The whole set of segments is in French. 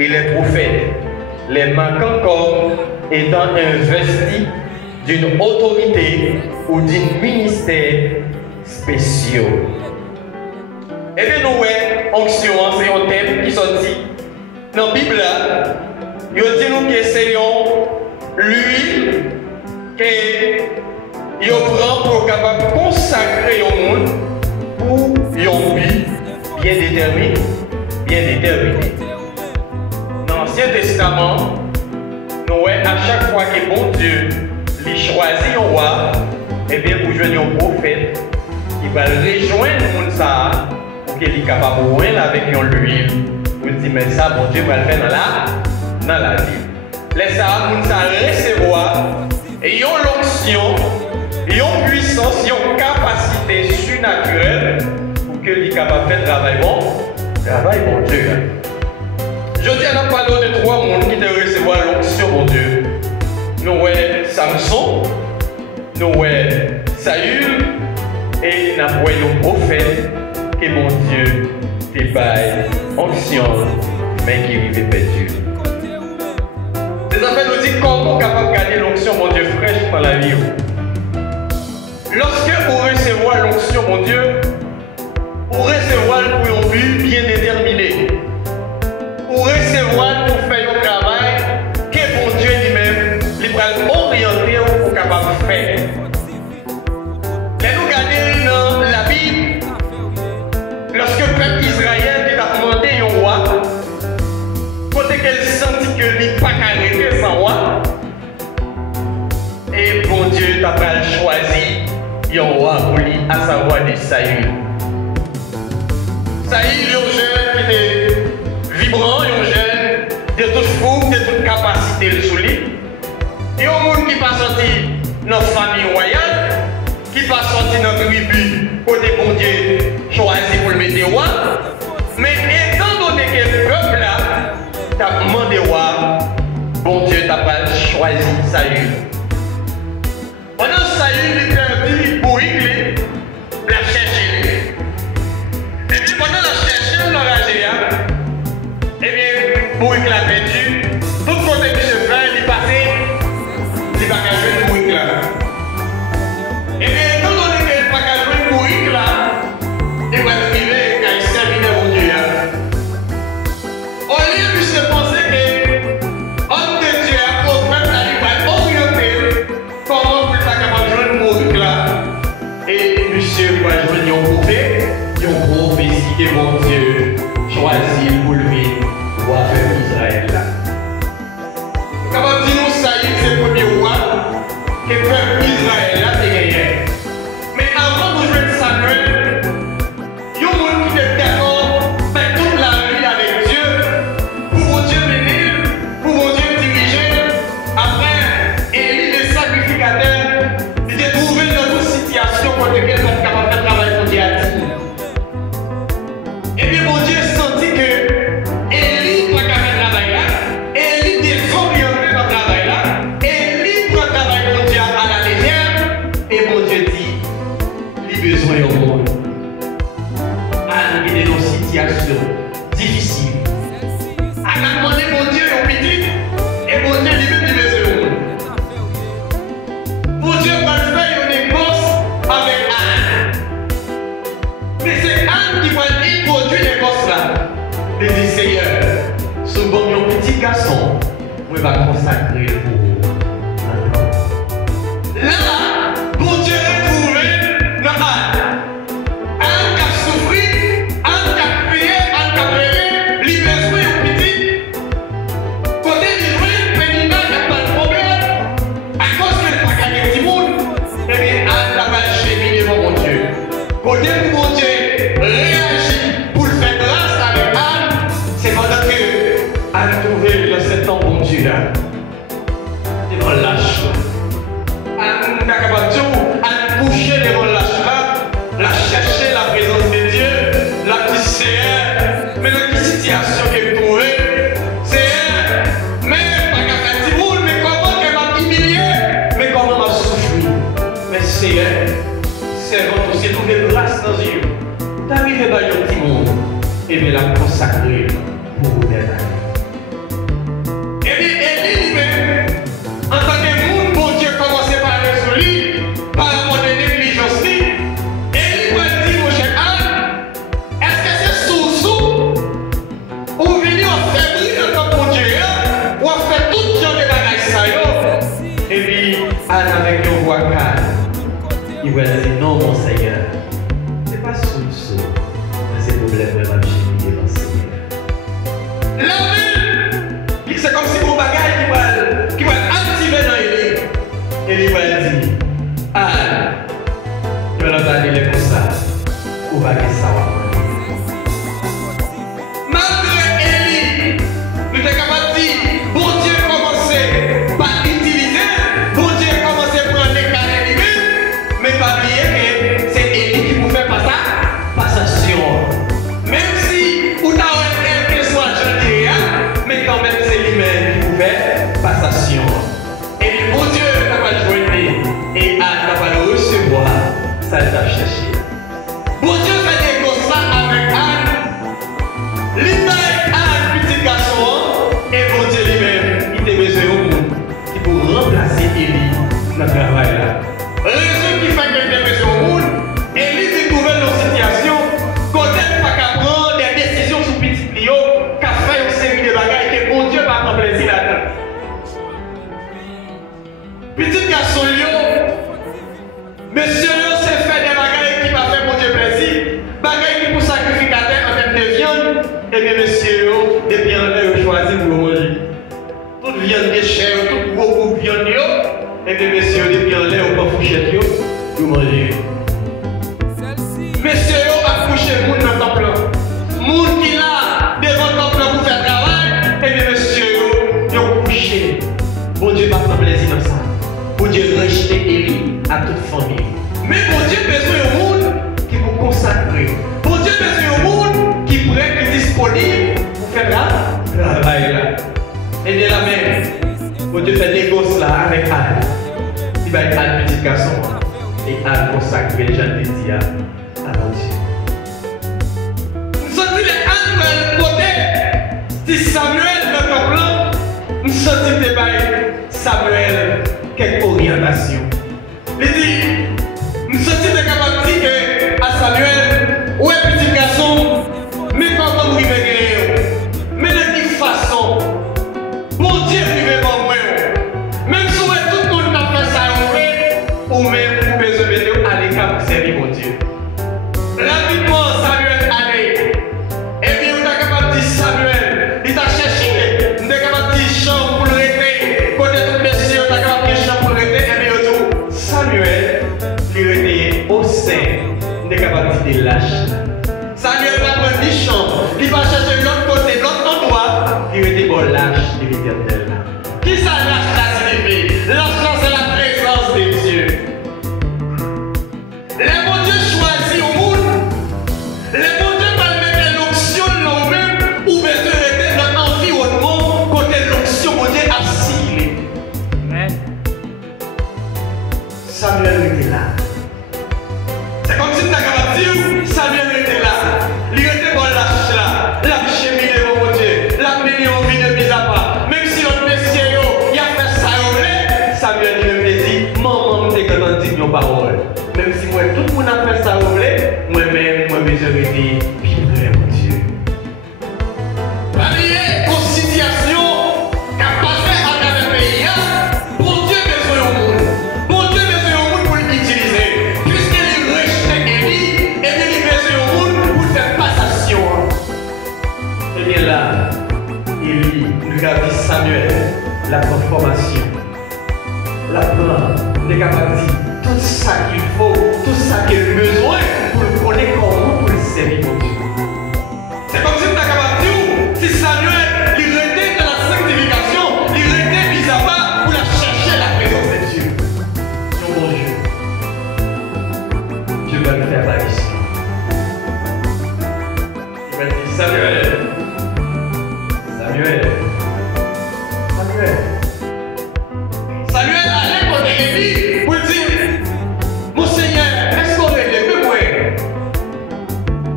et les prophètes, les marquant comme étant investis d'une autorité ou d'un ministère spéciaux. Et bien nous, onction, c'est un thème qui sortit dans la Bible. Il dit nous que c'est l'huile que il prend pour capable consacrer au monde pour un but bien déterminé. Dans l'Ancien Testament, nous à chaque fois que bon Dieu lui choisit un roi, et bien pour joindre un prophète, il va rejoindre le monde ça pour qu'il soit capable de joindre avec l'huile. Pour dire mais ça bon Dieu va le faire dans la vie. Les ça monde ça recevoir et ils ont l'onction, ils ont puissance, ils ont capacité surnaturelle pour qu'il soit capable de faire travail bon Dieu. Je dis à nous parler de trois mondes qui devraient recevoir l'onction mon Dieu. Nous voyons Samson, nous voyons Saül et nous voyons le prophète que mon Dieu te baille onction, mais qui vivait perdu. Des affaires nous disent comment capable de garder l'onction mon Dieu fraîche dans la vie. Lorsque vous recevez l'onction mon Dieu, vous recevez pour un but bien déterminé. Pour recevoir pour faire un travail que mon Dieu lui-même il va orienter pour capable de faire. Et nous regardons dans la Bible, lorsque le peuple Israël a demandé un roi, côté qu'elle sentit que il n'est pas arrêté sans roi, et bon Dieu t'a pas choisi un roi pour lui, à savoir de Saül. Saül, un jeune qui était vibrant, un jeune de toute fougue, de toute capacité sous lui. Et un monde qui pas sorti dans la famille royale, qui pas sorti dans la tribu, côté bon Dieu choisi pour le mettre roi. Mais étant donné que le peuple là, t'a demandé roi, bon Dieu t'a pas choisi Saül. Pendant Saül est perdu pour régler, la chercher. Et puis pendant la chercher, l'enragé, et bien, pour régler la perdu, tout côté que je fais, il passait, il va pas jouer pour régler. Et bien, étant donné qu'il va pas jouer pour régler, il va arriver à exterminer mon Dieu. Au lieu de se penser que homme de Dieu a pour peuple, il va orienter comment vous êtes capable de jouer pour régler. Et monsieur va jouer un prophétie que mon Dieu choisit pour lui, roi de Israël. Comment dit-nous Saül, c'est le premier roi que le peuple Israël a gagné. Mais avant de jouer Samuel, il y a un monde qui était d'accord, fait toute la vie avec Dieu, pour mon Dieu venir, pour mon Dieu diriger. Après, Élie, le sacrificateur, il était trouvé dans une situation pour laquelle il est capable de travailler pour Dieu. Et puis mon Dieu sentit que Élie va faire le travail là, Élie désorienté dans le travail là, Élie prend le travail pour Dieu à la légère, et mon Dieu dit, il a besoin au monde. Il est dans une situation difficile. A demandé mon Dieu au petit, et mon Dieu lui-même il besoin au monde. Mon Dieu va faire une négoce avec Anne. Mais c'est Anne qui va introduire les gosses là. Il dit Seigneur, ce bon petit garçon, moi va consacrer pour vous. Là, bon Dieu est trouvé dans Anne. Anne qui a souffert, Anne qui a prié, Anne qui a prié, lui besoin au petit. Côté du jouet, Pénina n'a pas de problème. À cause qu'elle n'a pas gagné petit monde, eh bien Anne n'a pas cheminé devant mon Dieu. Côté de mon Dieu, réagit pour le faire grâce avec Anne, c'est pendant que Anne trouvait le 7 ans bon Dieu là. Devant lâche. Anne n'a pas de tout, Anne couchait devant lâche là, la chercher la présence de Dieu, la petite Seigneur, mais dans quelle situation qu'elle trouvait, Seigneur, mais pas qu'à faire petit boule, mais comment qu'elle m'a humilié, mais comment m'a souffert. Mais Seigneur, servant aussi trouver grâce dans Dieu. T'arrives à un petit monde et bien la consacrer pour des années. Élie a fait briller dans ton Dieu, ou a fait tout genre de bagages ça yo. Et puis, avec une voix calme, il va dire non, mon Seigneur, c'est pas sous le saut, mais c'est problème vraiment chez mon Seigneur. La vie, c'est comme si mon bagage qui va activer dans Élie. Élie va dire, ah, je vais l'entendre les comme ça, ou va dire ça. Ça les a cherché. Bon Dieu fait des gosses avec Anne. Lui-même, Anne, petit garçon, et bon Dieu lui-même, il était besoin au monde qui pour remplacer Élie dans le travail là. Raison qui fait qu'il était besoin au monde, Élie découvre nos situations, quand elle n'a qu'à prendre des décisions sur petit Lio, qu'à faire une série de bagages que bon Dieu va prendre plaisir là-dedans. Petit garçon Lio, monsieur, et bien, monsieur, depuis un heure, vous choisissez pour manger. Toute viande est chère, tout gros de viande, et bien, monsieur, depuis un heure, vous fourchette, vous mangez. Monsieur, a couché le monde dans ton plan. Monde qui là, devant ton plan pour faire travail, et bien, monsieur, vous couché. Bon Dieu, pas prendre plaisir dans ça. Bon Dieu, rejeter Élie à toute famille. Mais bon Dieu, besoin au monde qui vous consacre. Bon Dieu, besoin au monde qui pourrait être disponible pour faire le travail là. Et bien la même, bon Dieu fait des gosses là avec Anne. Il va être un petit garçon. Et Anne consacre les gens de Dieu à mon Dieu. Nous sommes dit les Anne pour le côté. Si Samuel dans ton plan, nous sommes dit Samuel quelque orientation. Il dit, nous sommes dit capable de dire à Samuel, ouais petit garçon, mais comment vous vivez? Mais de quelle façon? Bon Dieu vivez pour moi. Même si tout le monde a fait ça, ou même vous besoin de mettre à l'écart pour servir mon Dieu. Rapidement, Samuel allait. Et bien, vous êtes capable de dire Samuel, il t'a cherché, vous êtes capable de dire chambre pour le rêver. Quand vous êtes monsieur, vous êtes capable de dire chambre pour le rêver. Et bien, tout Samuel, il était au sein, vous êtes capable de dire lâche. Samuel va prendre 10 chambres, il va chercher l'autre côté, l'autre endroit, il était bon lâche de l'Éternel. Qui ça lâche là signifie? Lâche là c'est la présence de Dieu. Les bons dieux choisis au monde, les bons dieux veulent mettre l'onction là ou même, ou bien de rester dans l'environnement côté l'onction, bon Dieu a signé. Samuel était là. C'est comme si tu as capable de dire, Samuel était là. Il était bon lâche là. La chemie de mon Dieu. La mené en vie de mise à part. Même si l'autre monsieur, il a fait ça au lait. Samuel lui dit, maman me dit que l'on dit nos paroles. Même si moi, tout le monde a fait ça au lait, moi-même, moi, je me dis, vive mon Dieu. Familier, conciliation, capacité à travers le pays. Bon Dieu, besoin au monde. Bon Dieu, besoin au monde pour l'utiliser. Puisqu'il rejette Élie, et bien il besoin au monde pour faire passation. Et bien là, Élie nous dit Samuel, la transformation. La plan, nous sommes capables de dire tout ça qu'il faut, tout ça qu'il a besoin pour le connaître comment pour le servir mon Dieu. C'est comme si tu es capable de dire, si Samuel, il était dans la sanctification, il était mis à part pour la chercher la présence de Dieu. Mon Dieu. Dieu va le faire là ici. Il va dire Samuel. Samuel. Samuel. Samuel allait côté Élie pour dire, mon Seigneur, est-ce qu'on est le moi?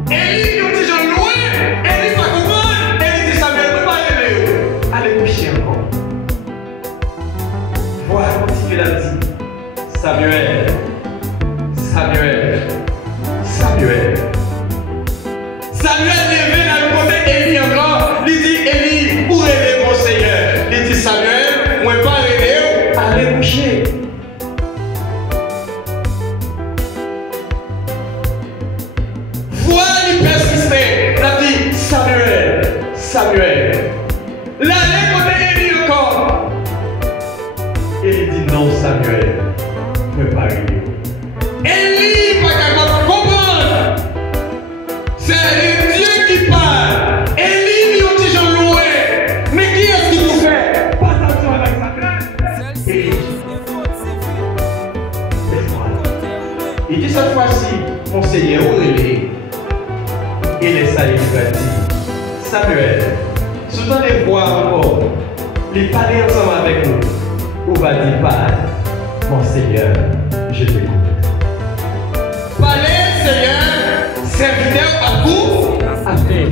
Élie péché. Voilà, il persistait. Il a dit Samuel, Samuel. L'année côté Élie encore. Et il dit non, Samuel, ne pas arriver. Élie, pas capable de comprendre. C'est Dieu qui parle. Élie, il dit j'en louais. Mais qui est-ce qui nous fait? Pas attention avec Samuel. Élie. Il dit cette fois-ci, mon Seigneur, où il est? Et les saillies lui a dit, Samuel, soudain les voix encore, les parler ensemble avec nous. Ou va dire, parle, mon Seigneur, je t'écoute. Parlez, Seigneur, serviteur à vous, à faire.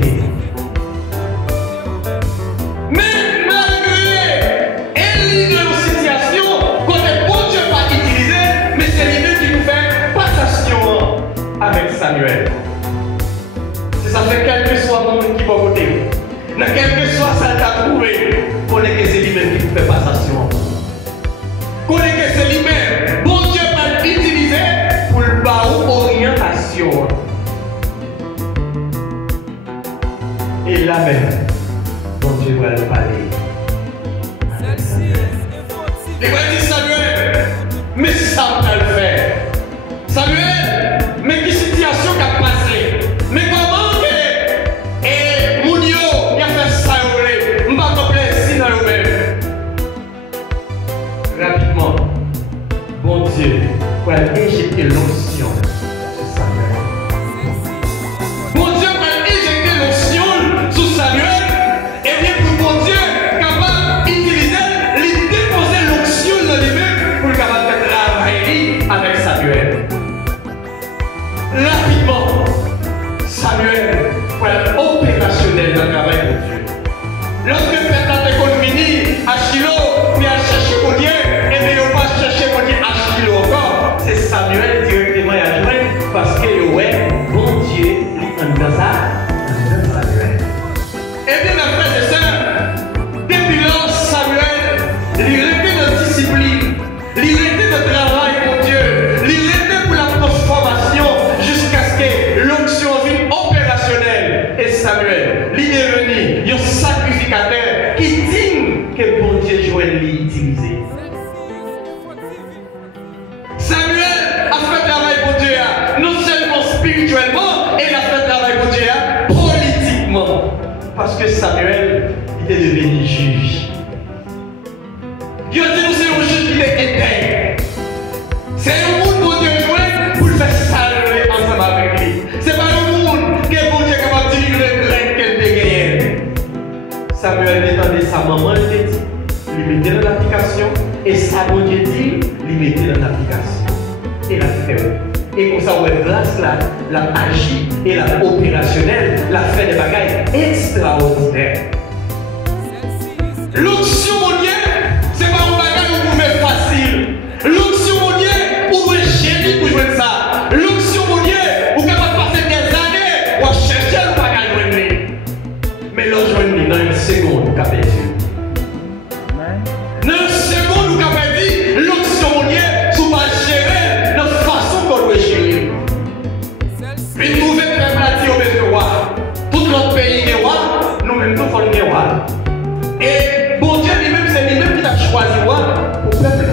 Mais malgré Élie dans une situation qu'on est bon Dieu pas utilisé, mais c'est lui qui nous fait passation avec Samuel. Ça fait quel que soit le monde qui va voter, dans quel que soit ça t'a trouvé, connaît que c'est lui-même qui fait passation. Connaît que c'est lui-même. Bon Dieu va l'utiliser pour le bas orientation. Et là même, bon Dieu va le parler. Il va dire Samuel, mais ça va le faire. Samuel, mais quelle situation qu'a passé? Mais comment? Rapidement, bon Dieu, pour injecter l'onction sur Samuel. Bon Dieu, pour injecter l'onction sur Samuel, et bien pour bon Dieu, capable d'utiliser, lui déposer l'onction dans les mains pour capable de travailler avec Samuel. Rapidement, Samuel, pour être opérationnel dans le travail de Dieu. Lorsque le père a fini à Shiloh, puis à chercher pour Dieu, et puis il n'a pas cherché pour Dieu à Shiloh encore, c'est Samuel directement à joindre parce que ouais, bon Dieu, il est dans ça, dans Samuel. Et bien, mes frères et sœurs, depuis lors, Samuel, il était dans discipline, il était dans travail pour Dieu, il était pour la transformation jusqu'à ce que l'onction vienne opérationnelle. Et Samuel, il est devenu un sacrificateur qui dit que bon Dieu joue l'utiliser. Samuel a fait travail pour Dieu, non seulement spirituellement, il a fait travail pour Dieu politiquement. Parce que Samuel était devenu juge. Dieu dit nous c'est un juge qui est éteint. C'est un monde pour Dieu jouer pour le faire saluer ensemble avec lui. C'est pas un monde que bon Dieu est capable de dire le grain qu'elle dégaine. Samuel détendait sa maman, il dit, il mettait dans l'application, et sa bon Dieu dit, il mettait dans l'application. Et la fait. Et comme ça, ouais, grâce là, la magie et la opérationnelle, la fait des bagailles extraordinaires. L'onction mondiale, c'est pas un bagage où vous mettez facile. L'onction mondiale, où vous êtes génie pour jouer ça. L'onction mondiale, vous pouvez passer des années pour chercher le bagage. Mais l'aujourd'hui, dans une seconde, vous avez perdu. Dans une seconde, vous avez dit, l'onction mondiale, vous va gérer de façon qu'on doit gérer. Une nouvelle peuple au Bézoua. Tout notre pays est roi, nous-mêmes nous faisons des rois. Et bon Dieu lui-même, c'est lui-même qui a choisi roi pour le peuple.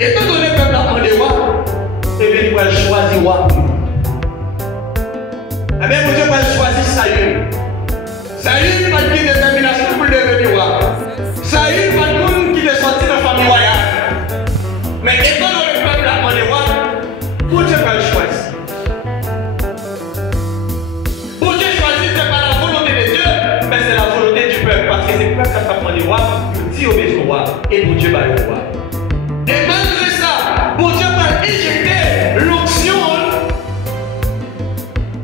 Étant donné que le peuple a demandé roi, et bien il va choisir roi. Eh bien, mon Dieu va choisir Saül. Saül va dire détermination pour devenir roi. Saül va dire qu'il est sorti de la famille royale. Mais étant donné que le peuple a demandé roi, mon Dieu va le choisir. Mon Dieu choisit, ce n'est pas la volonté de Dieu, mais c'est la volonté du peuple. Parce que c'est le peuple qui a demandé roi, il dit au roi, et mon Dieu va le roi. Et malgré ça, mon Dieu va injecter l'onction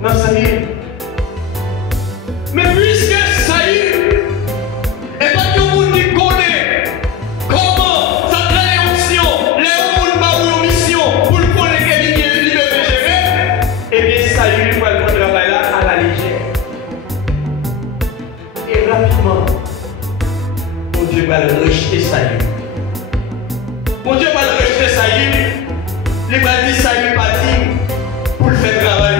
dans Saül. Mais puisque Saül est pas tout le monde qui connaît comment ça crée l'onction, les gens qui ont une mission pour le connaître qu'il devait gérer, et bien Saül va le travail là à la légère. Et rapidement, mon Dieu va le rejeter Saül. Bon Dieu va le rejeter ça y est. Il va dire ça y est parti pour le faire travail.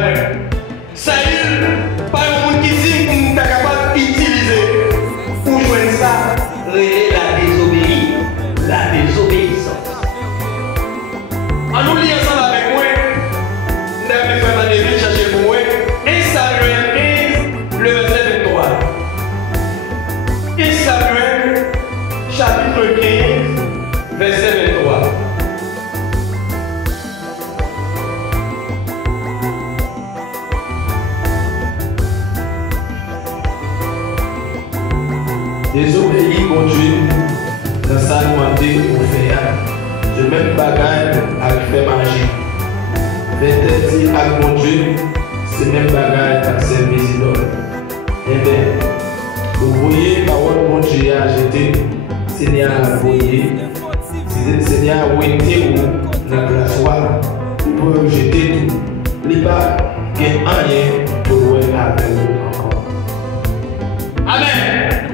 Ça y est, pas un monde qui dit que nous sommes capables d'utiliser pour jouer ça, la désobéissance. En nous liant ensemble avec moi, nous avons fait ma devine chercher pour moi. 1 Samuel 15, le verset 23. 1 Samuel, chapitre 15, verset 23. Désobéir mon Dieu dans sa demandé au faire. Je même bagaille avec faire manger. Fait dire à mon Dieu, c'est même bagaille avec servir idoles. Eh bien, vous voyez parole mon Dieu a jeté, Seigneur a voyé, Seigneur a ouété ou dans la soie, pour jeter tout. Il n'y a pas rien pour jouer avec vous encore. Amen.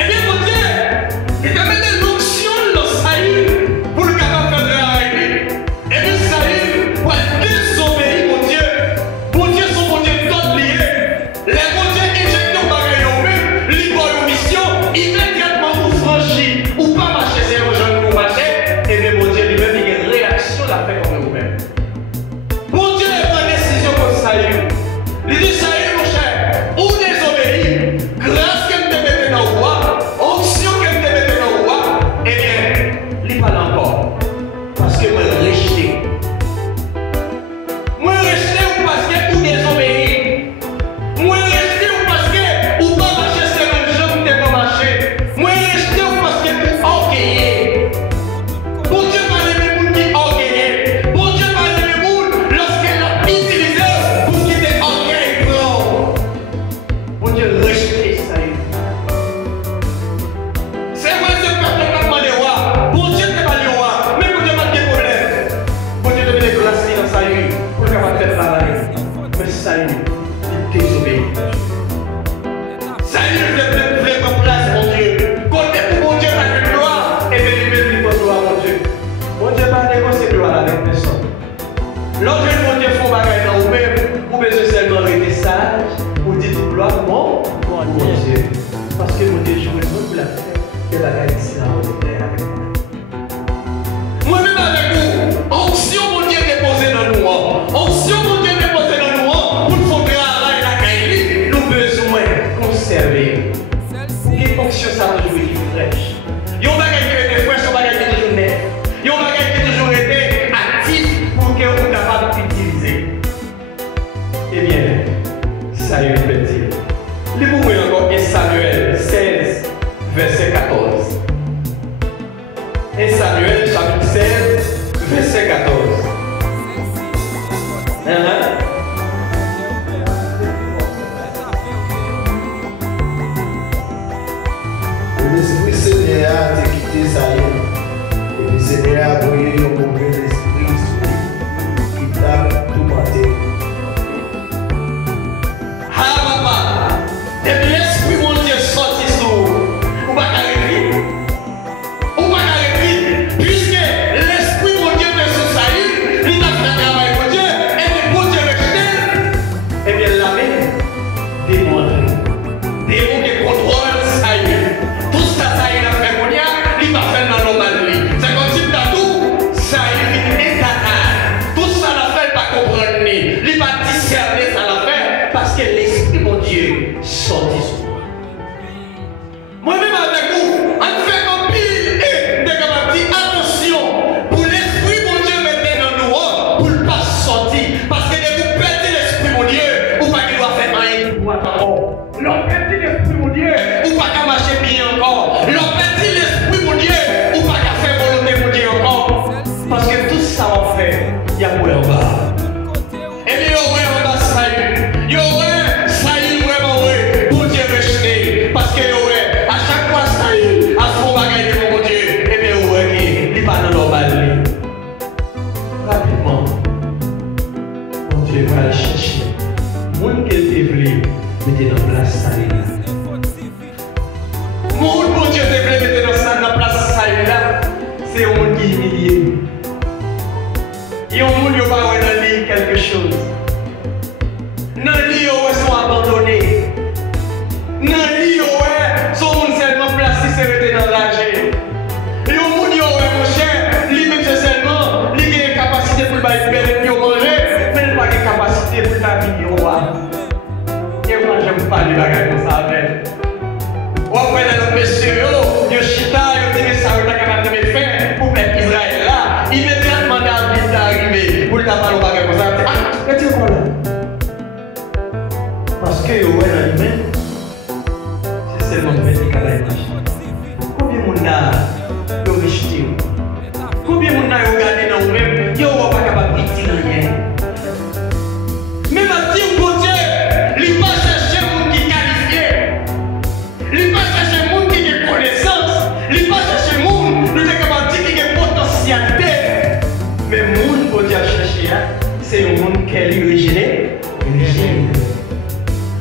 Eh bien, mon Dieu, il te met des notions dans Saül pour le capable de travailler. Et bien, Saül, pour désobéir, mon Dieu, son mon Dieu tout lié. Les mon Dieu injectés au bagage eux-mêmes, libre de mission, immédiatement vous franchir ou pas marcher, c'est un jeune pour marcher. Et bien, mon Dieu, lui-même, il y a une réaction à faire comme vous-même. Mon Dieu, il prend une décision comme Saül. Il dit Saül, mon cher, ou désobéir, grâce qu'elle te mette dans le roi, onction qu'elle te mette dans le roi, eh bien, il parle encore. Parce que moi, rejeté. Moi, rejeté ou parce que vous désobéir. Moi, rejeté ou parce que vous pas marcher sur le jeu, vous ne pas marcher. Moi, rejeté ou parce que vous orgueillez. Bon Dieu, pas les mêmes qui orgueillez. Bon Dieu, pas les mêmes lorsqu'elle l'a utilisé pour quitter orgueil blanc. Bon Dieu, rejeté ça. C'est vrai, c'est parfaitement le roi. Bon Dieu, n'est pas le roi. Mais bon Dieu, pas de problème. Bon Dieu, devait déplacer dans sa vie pour le capable de faire travail. Mais ça y est, il désobéit. Ça y est, il fait vraiment place, mon Dieu. Côté pour mon Dieu, la gloire. Et bien, il veut lui donner gloire, mon Dieu. Mon Dieu, pas négocier gloire avec personne. Lorsque mon Dieu font bagaille dans vous-même, vous besoin seulement rester sage pour dire gloire, mon Dieu. Parce que mon Dieu, je veux tout la faire. Et la bagaille ici, là, on est avec moi. Moi-même avec vous, onction, mon Dieu, déposée dans nous. Onction, mon Dieu, déposée dans nous. Pour nous faire travail, la caille, nous besoin conserver. Quelle onction ça va jouer qui fraîche. Yon bagaille qui était fraîche, yon bagaille qui est toujours neuf. Yon bagaille qui a toujours été actif pour que vous capable d'utiliser. Eh bien, ça y est, petit. Lisez-moi encore 1 Samuel 16, verset 14. 1 Samuel chapitre 16, verset 14. L'esprit Seigneur a quitté ça y est. Et le Seigneur a brûlé le mauvais esprit qui t'a tout maté. Ah papa, et l'esprit mon Dieu sorti sur vous. Ou pas arrêter. Ou pas arrêter. Puisque l'esprit mon Dieu est sur Saül, il a fait un travail mon Dieu, et le bon Dieu rejeté. Eh bien la même, démontrer. Démon qui contrôle Saül. Tout ça, Saül a fait mon Dieu, il va faire dans le normal. C'est comme si t'as tout, Saül qu'elle est originaire.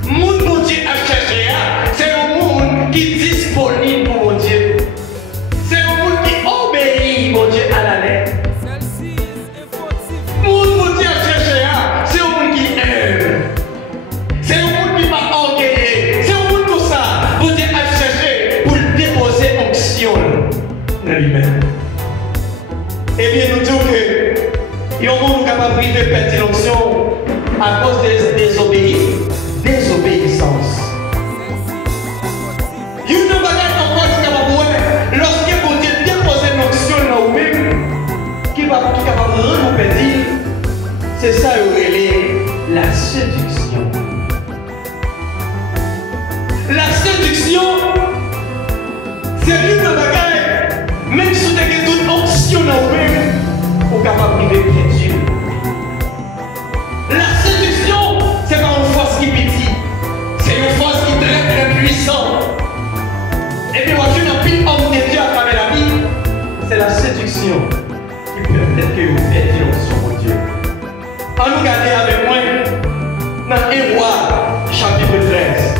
Moun bon Dieu a cherché, c'est un monde qui est disponible pour mon Dieu. C'est un monde qui obéit, mon Dieu, à la lettre. Moun bon Dieu a cherché, c'est un monde qui aime. C'est un monde qui va orgueiller. C'est un monde pour ça. Bon Dieu a cherché pour déposer onction dans lui-même. Eh bien, nous disons que il y a un monde capable de perdre l'onction à cause des désobéissance. Il y a une bagarre encore qui est capable, lorsque vous déposez une onction dans vous-même, qui va capable de rendre perdre, c'est ça la séduction. La séduction, c'est une bagarre, même si vous avez toute onction dans vous-même, vous êtes capable de vivre Dieu. La séduction, c'est pas une force qui pitié, c'est une force qui est très très puissante. Et puis, moi, je n'ai plus homme de Dieu à travers la vie, c'est la séduction qui permet que vous perdiez l'onction, mon Dieu. En nous garder avec moi dans 1 Roi, chapitre 13.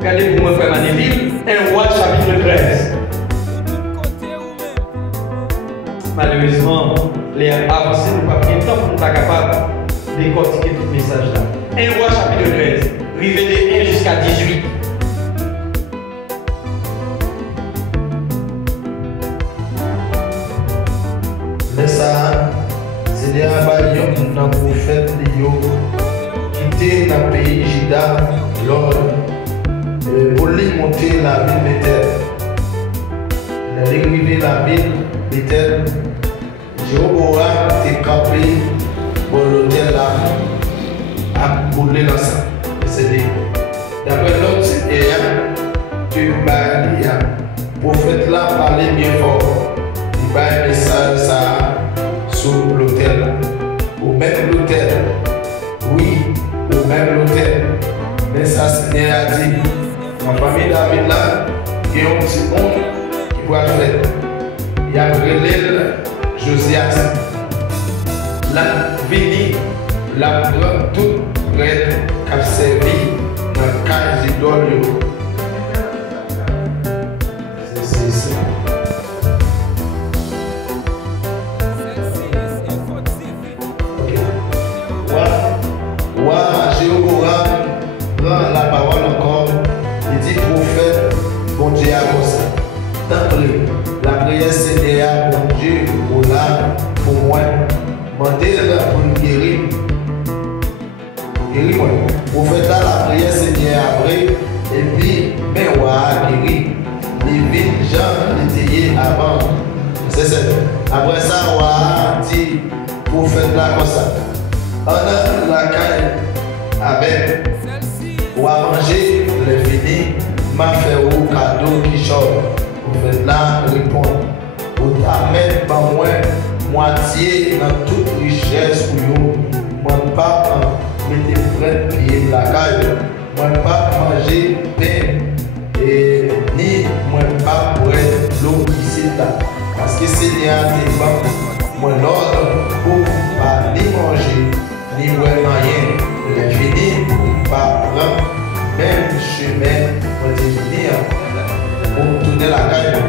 Regardez pour moi, frère Manéville, 1 Roi, chapitre 13. Malheureusement, les avancées n'ont pas pris le temps pour nous être capables de décortiquer tout le message là. 1 Roi chapitre 13, rivé de 1 jusqu'à 18. Mais ça, c'est des abayons dans le prophète Léo qui était dans le pays Juda lors pour lui monter la ville Bethel. Il a arrivé la ville Bethel. Jéroboam était campé pour l'hôtel là, à brûler l'encens. C'est dit. D'après l'autre, le prophète là parlait bien fort. Il va un message ça sur l'hôtel. Au même l'hôtel. Oui, au même l'hôtel. Mais ça, c'est a dit. Ma famille David là, il y a un petit monde qui va le faire. Il y a brûlé Josias, la vini, la prend toute prête qu'a servi dans le cas d'idole. C'est ça. Jéhoram prend la parole encore. Il dit prophète, bon Dieu a comme ça. La prière Seigneur, mon Dieu, pour là, pour moi, demandez-le pour nous guérir. Guéris-moi. Prophète là, la prière Seigneur après, et puis, mais on a guéri. Les villes, gens, les théiers avant. C'est ça. Après ça, on a dit, prophète là, comme ça. On a la caille avec, on a mangé les finis, m'a fait au cadeau qui chante. Prophète là répond, vous t'amène par moi moitié dans toute richesse pour vous. Moi pas mettez près pied de la caille, moi pas manger pain et ni moi pas boire l'eau ici là. Parce que Seigneur n'est pas moi l'ordre pour pas ni manger ni boire rien. L'infini pour pas prendre même chemin pour devenir. Pour tourner la caille.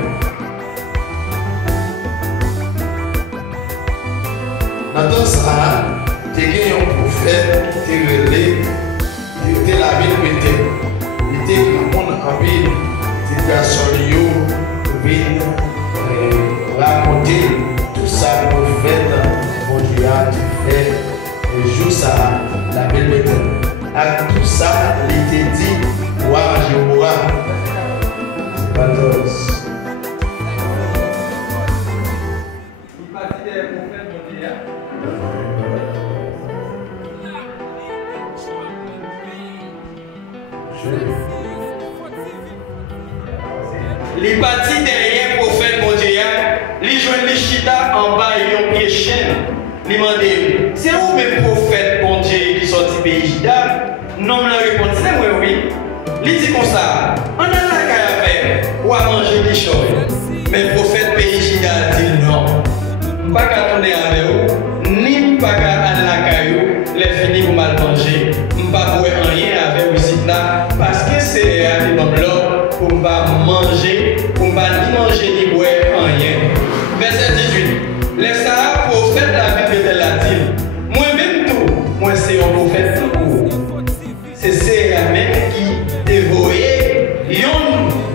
Dans ça, tu as un prophète qui était relé, il était la ville Bethel. Il était tout le monde en ville, il était sur le ville, raconter tout ça, prophète, mon Dieu a fait, et jour ça, la ville Bethel. Avec tout ça, il était dit, roi Jéhoram. 14. Les bâtis derrière prophète mon Dieu, les joint les chita en bas et yon pied chien. Les mandé, c'est où mes prophètes mon Dieu qui sorti pays Juda? Non, me la réponse, c'est moi oui. Il dit comme ça, on a la caille à faire, ou à manger des choses. Mais le prophète pays Juda dit non. Pas qu'à tourner avec vous, ni pas manger, pour pas ni manger ni boire, rien. Verset 18. Les Sahara prophètes la Bible de la dit. Moi-même tout, moi c'est un prophète tout court. C'est Séramène qui dévoyait yon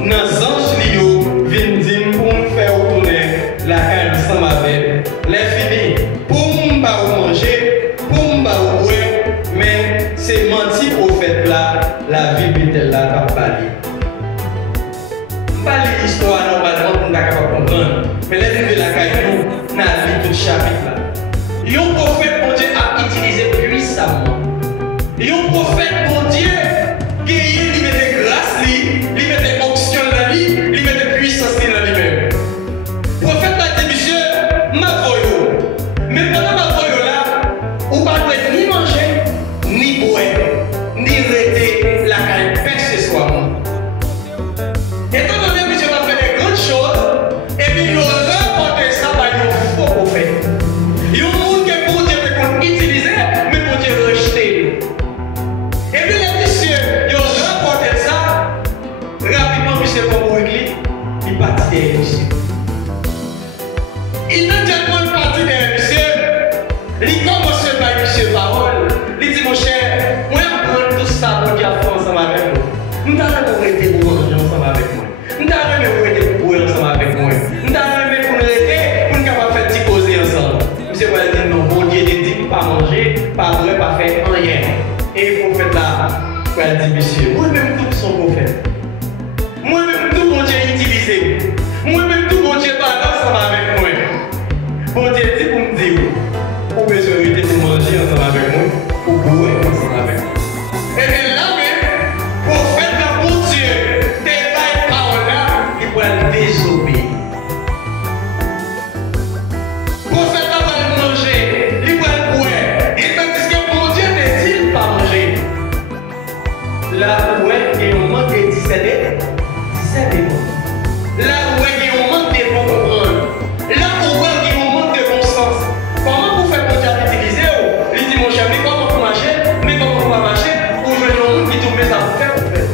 dans ange lio vinn dire pour me faire retourner la caille ensemble avec les finis pour me pas manger, pour me pas boire, mais c'est menti prophète là, la Bible de la t'a parlé. Pas l'histoire normalement pour nous capable comprendre, mais les Bible de la caille nous n'a lu tout chapitre là. Yon prophète mon Dieu a utilisé puissamment. Yon prophète mon Dieu qui lui mettait grâce, lui mettait onction dans lui, lui mettait puissance dans lui-même. Prophète a dit monsieur, ma voyo. Mais pendant ma voyo là, on pas doit ni manger, ni boire, ni rester la caille percée soit. Étant donné que monsieur va faire des grandes choses, et puis il aura rapporté ça par un faux prophète. Il y a un monde que pour Dieu peut utiliser, mais pour Dieu rejeter. Et puis les messieurs, ils ont rapporté ça, rapidement, monsieur, comme l'église, il partit derrière monsieur. Immédiatement, il partit derrière monsieur, il commence par monsieur parole, il dit mon cher, moi, je prends tout ça pour Dieu à faire ensemble avec moi. Nous allons arrêter pour manger ensemble avec moi. Nous allons arrêter pour boire ensemble avec moi. Nous allons arrêter pour nous arrêter, pour nous faire petit causer ensemble. Monsieur va dire non, bon Dieu ne dit pas manger, pas boire, pas faire rien. Et le prophète là, il dit monsieur, moi-même tout son prophète. Moi-même tout mon Dieu utilisé. Moi-même tout mon Dieu parle ensemble avec moi. Bon Dieu dit pour me dire, pour besoin de pour manger ensemble avec moi, pour boire ensemble avec moi. Et bien là même, prophète là, bon Dieu, tes paroles là, il va désobéir. Prophète là va manger, il va boire. Et tandis que mon Dieu ne dit pas manger. Là où il y a un manque de 17 ans. Là où il y a un manque de bon comprendre. Là où il y a un manque de bon sens. Comment vous faites pour Dieu utiliser? Il dit mon cher, mais comment vous marchez? Mais comment vous marchez? Ou je veux un monde qui tourne ça pour faire pour faire.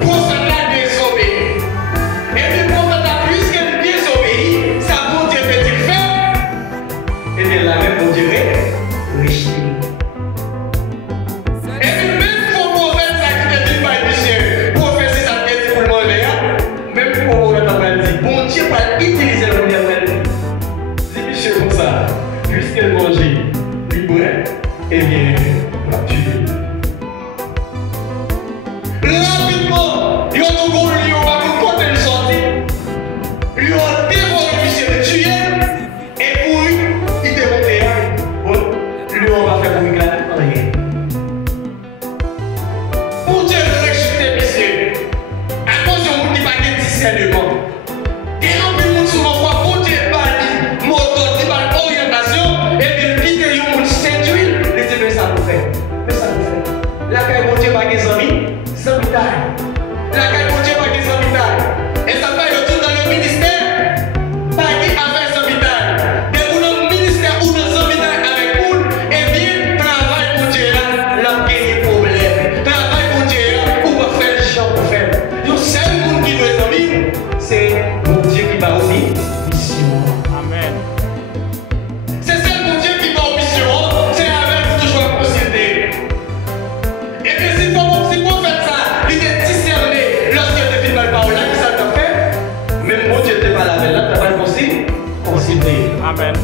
Prophète là désobéit. Et puis prophète là, puisqu'il désobéit, ça bon Dieu peut-il faire? Et bien là même bon Dieu rejeter. Et puis même pour prophète ça qui te dit pas monsieur, prophète ça te dit pour le manger, même pour prophète ça te dit, bon Dieu va utiliser le monde. Dis monsieur comme ça, puisqu'il mange, il boit, et bien, il va tuer. Rapidement, il y a un gros lion, on va nous compter le sorti. Il y a un dévoré monsieur le tuer, et pour lui, il est monté. Bon, lui on va faire pour lui rien. Pour Dieu rejeter, monsieur, à cause de monde qui va gagner discernement. Et en plus, monde souvent voit pour Dieu parler, moto, qui parle orientation, et puis quitter le monde séduit, et c'est mais ça nous fait. Mais ça nous fait. La caille pour Dieu va gagner sans taille. La caille pour Dieu va gagner sans taille. Et ça fait le tour dans le ministère, pas qui avec sans taille. Et pour le ministère ou dans sans taille avec vous, et bien, travail pour Dieu là, la gagner problème. Travail pour Dieu là, pour faire le genre pour faire. Le seul monde qui doit être c'est mon Dieu qui va aussi mission. Amen. C'est seul mon Dieu qui va en mission, c'est avec vous toujours considérer. Et puis si vous faites ça, il est discerné lorsque tu fais mal parole là, qui ça t'a fait, même mon Dieu n'est pas là, mais là tu vas le considérer. Amen.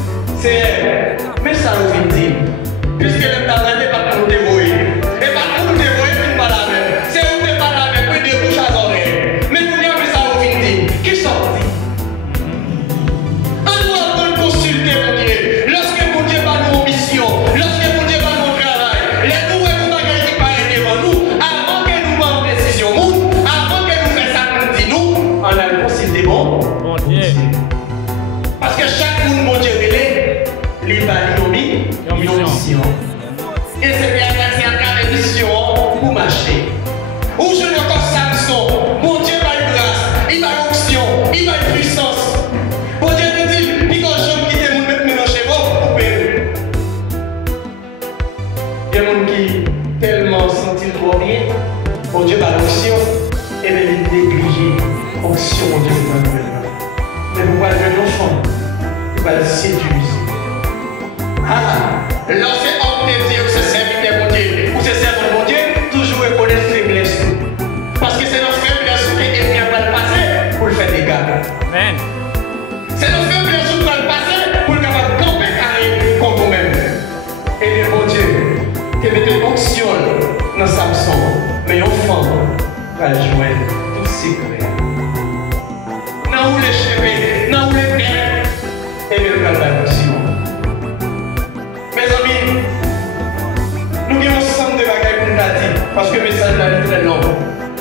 C'est, mais ça nous dit, puisque le talent n'est pas pour nous dévoyer. Et pas pour nous dévoyer, puis pas la même. C'est où tu n'es pas la même, puis des bouches à oreilles. Mais vous n'y avez ça au dit. Qui sortit? On doit apprendre à consulter mon Dieu. Lorsque mon Dieu va nous en mission, lorsque mon Dieu va nous au travail, les nouvelles bagages qui paraissent devant nous, avant que nous prenions une décision, avant que nous fassions ça comme dit nous, on a le consulté bon Dieu. Parce que chaque monde, mon Dieu, il va lui une mission. Et c'est bien la mission pour marcher. Ou je ne encore Samson, mon Dieu va une grâce, il va une onction, il va une puissance. Mon Dieu te dit, puis quand je quitte mon mettre maintenant chez vous, vous pouvez. Il y a des gens qui tellement sentent le bien, Bon Dieu, par l'onction, et bien il néglige l'onction, mon Dieu, de notre. Mais vous voyez un enfant, il va le séduire. Ah, lorsque on peut dire que c'est serviteur mon Dieu, ou c'est servant mon Dieu, toujours reconnaître faiblesse. Parce que c'est notre faiblesse qui est bien le passer pour le faire des gars. Amen. C'est notre faiblesse qui va le passer pour le faire camper carré comme vous-même. Et le bon Dieu, qui met une onction dans Samson, mais enfant va le joindre tout secret. Dans où les cheveux, dans où les pères, et le plan de la onction. Mes amis, nous avons ensemble de bagages pour nous dire, parce que le message est très long.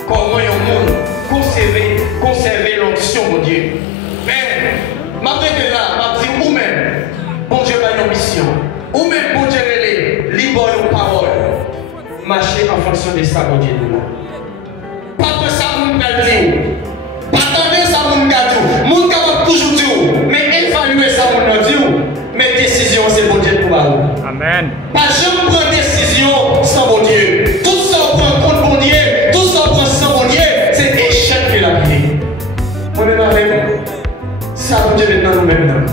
Comment il y a un monde conserver l'onction, mon Dieu. Mais, malgré que là, je dis, vous-même, bon Dieu a une mission. Vous-même, bon Dieu, libre de parole. Marchez en fonction de ça, mon Dieu. Pas que ça, mon Dieu, dire. Pas attendre ça, mon Dieu. Mon Dieu va toujours dire. Mais évaluer ça, mon Dieu. Mes décisions, c'est bon Dieu pour vous. Amen. Pas jamais prendre décision sans bon Dieu. Tout ça, on prend compte bon Dieu. Tout ça, on prend sans bon Dieu. C'est échec de la vie. On est avec vous. Ça, bon Dieu, maintenant, nous-mêmes.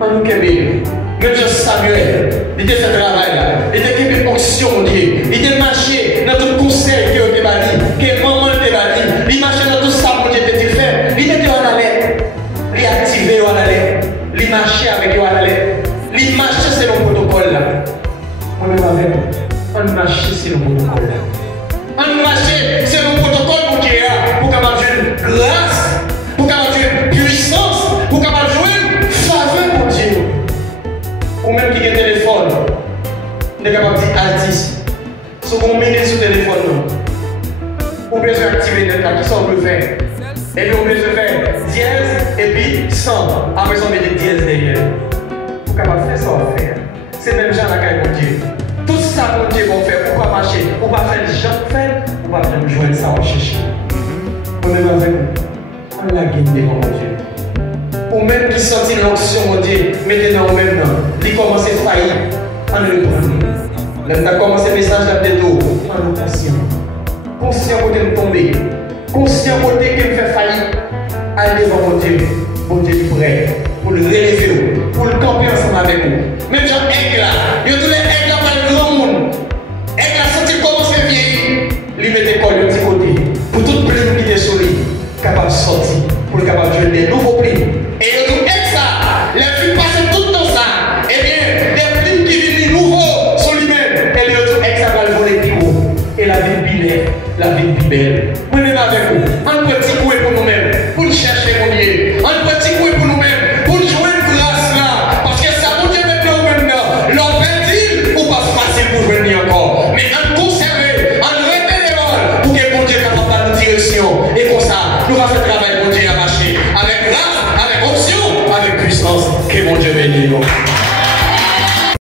On nous kébé. Même Jean Samuel, il était fait travail là. Il était kébé onction, mon Dieu. Il était marché dans tout conseil qui était bali, que maman était bali. Il marchait dans tout ça, mon Dieu, était fait. Il était en alerte. Il activé en alerte. Il marchait avec eux en alerte. Il marchait selon le protocole là. On est avec vous. On marchait selon le protocole là. On marchait selon le protocole pour qu'il y ait pour qu'on ait grâce, pour qu'on ait puissance, pour qu'on ait faveur pour Dieu. Ou même qui a un téléphone, on est capable de dire artiste. Si on met sur le téléphone, on peut activer le net, qui ça on peut faire. Et puis on peut faire dièse et puis 100. Après ça on met des dièses derrière. Vous êtes capable de faire ça, on va faire. C'est même genre la caille mon Dieu. Tout ça mon Dieu va faire, pourquoi marcher? On va faire les gens faire, on va faire jouer ça, on cherche. On est avec nous. On l'a gagné mon Dieu. Ou même qui sentit l'onction, mon Dieu, mettez dans le même temps. Il commence à faillir, on le prend. Là, tu as commencé le message là dedans, on est conscient. Conscient côté de tomber. Conscient côté qui me fait faillir. Allez devant mon Dieu. Mon Dieu est prêt pour le relever, pour le camper ensemble avec vous. Même Jean Aigle là, il y a tous les aigles là par le grand monde. Aigle là, senti comment c'est vieillir. Il met des cols de petit côté. Pour toute plume qui est sur lui, capable de sortir, pour le capable de jouer des nouveaux plumes. Et nous aide ça, les filles passent tout dans ça. Eh bien, des films qui viennent nouveaux sur lui-même. Et les autres, ça va le voler plus haut. Et la vie binaire, la vie belle. Moi-même avec vous.